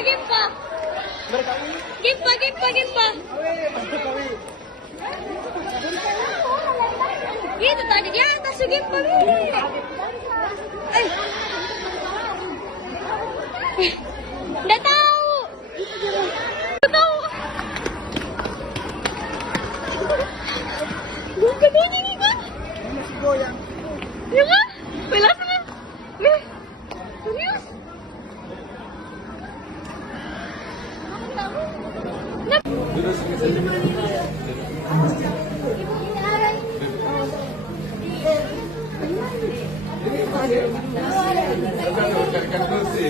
Gimpa. Gimpa. Itu tadi di atas si Gimpa. Nggak tahu. Nggak tahu. Bukan bunyi nih, Pak. Masih goyang. Ya kan? Belas kan? Nih. Serius? Carikan kursi.